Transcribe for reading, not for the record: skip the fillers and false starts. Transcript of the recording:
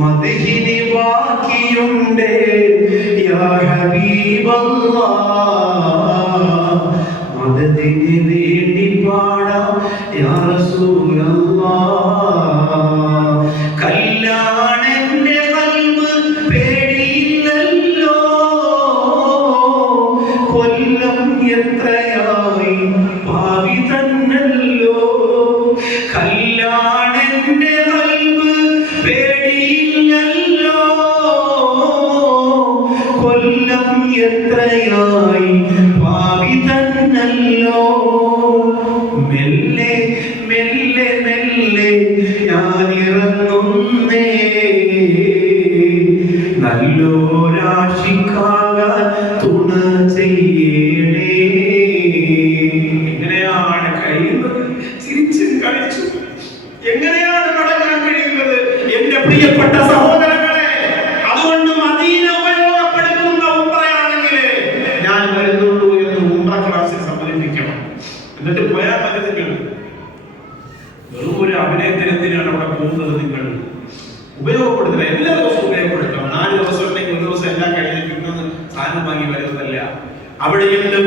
മദഹിനി ബാക്കിയുണ്ട് യാ ഹബീബല്ലാഹ്, മദദിന് വേണ്ടി പാടാം യാ റസൂലല്ലാഹ്. കല്യാണെന്റെ കൽബ് പേടിയില്ലല്ലോ, കൊല്ലം എത്രയായി ഭാവി തന്നല്ലോ. കല്യാണെന്റെ കൽബ് പേടിയില്ലല്ലോ, കൊല്ലം എത്രയായി ഭാവി തന്നല്ലോ. മെല്ലെ മെല്ലെ മെല്ലെ ഞാനിറങ്ങുന്നേ, നല്ലോരാശിക്കാകാൻ തുണ ചെയ്യണേ. എങ്ങനെയാണ് കഴിയുന്നത്? ചിരിച്ചും കളിച്ചു എങ്ങനെയാണ് മടങ്ങാൻ കഴിയുന്നത് എന്റെ പ്രിയപ്പെട്ട സഹോദരങ്ങളെ? അതുകൊണ്ട് മദീന ഉപയോഗപ്പെടുത്തുന്ന ഉംറയാണെങ്കിൽ ഞാൻ വരുന്നുള്ളൂ എന്ന് ഉംറ ക്ലാസ്സിൽ സമ്മതിപ്പിക്കണം. എന്നിട്ട് പോയാൽ മതി. നിങ്ങൾ വെറും ഒരു അഭിനയത്തിനെന്തിനാണ് അവിടെ പോകുന്നത്? നിങ്ങൾ ഉപയോഗപ്പെടുത്തുക, എല്ലാ ദിവസവും ഉപയോഗപ്പെടുത്തണം. 4 ദിവസം ഉണ്ടെങ്കിൽ 1 ദിവസം എല്ലാം കഴിഞ്ഞിട്ട് സാധനം വാങ്ങി വരുന്നതല്ല. അവിടെയുണ്ട്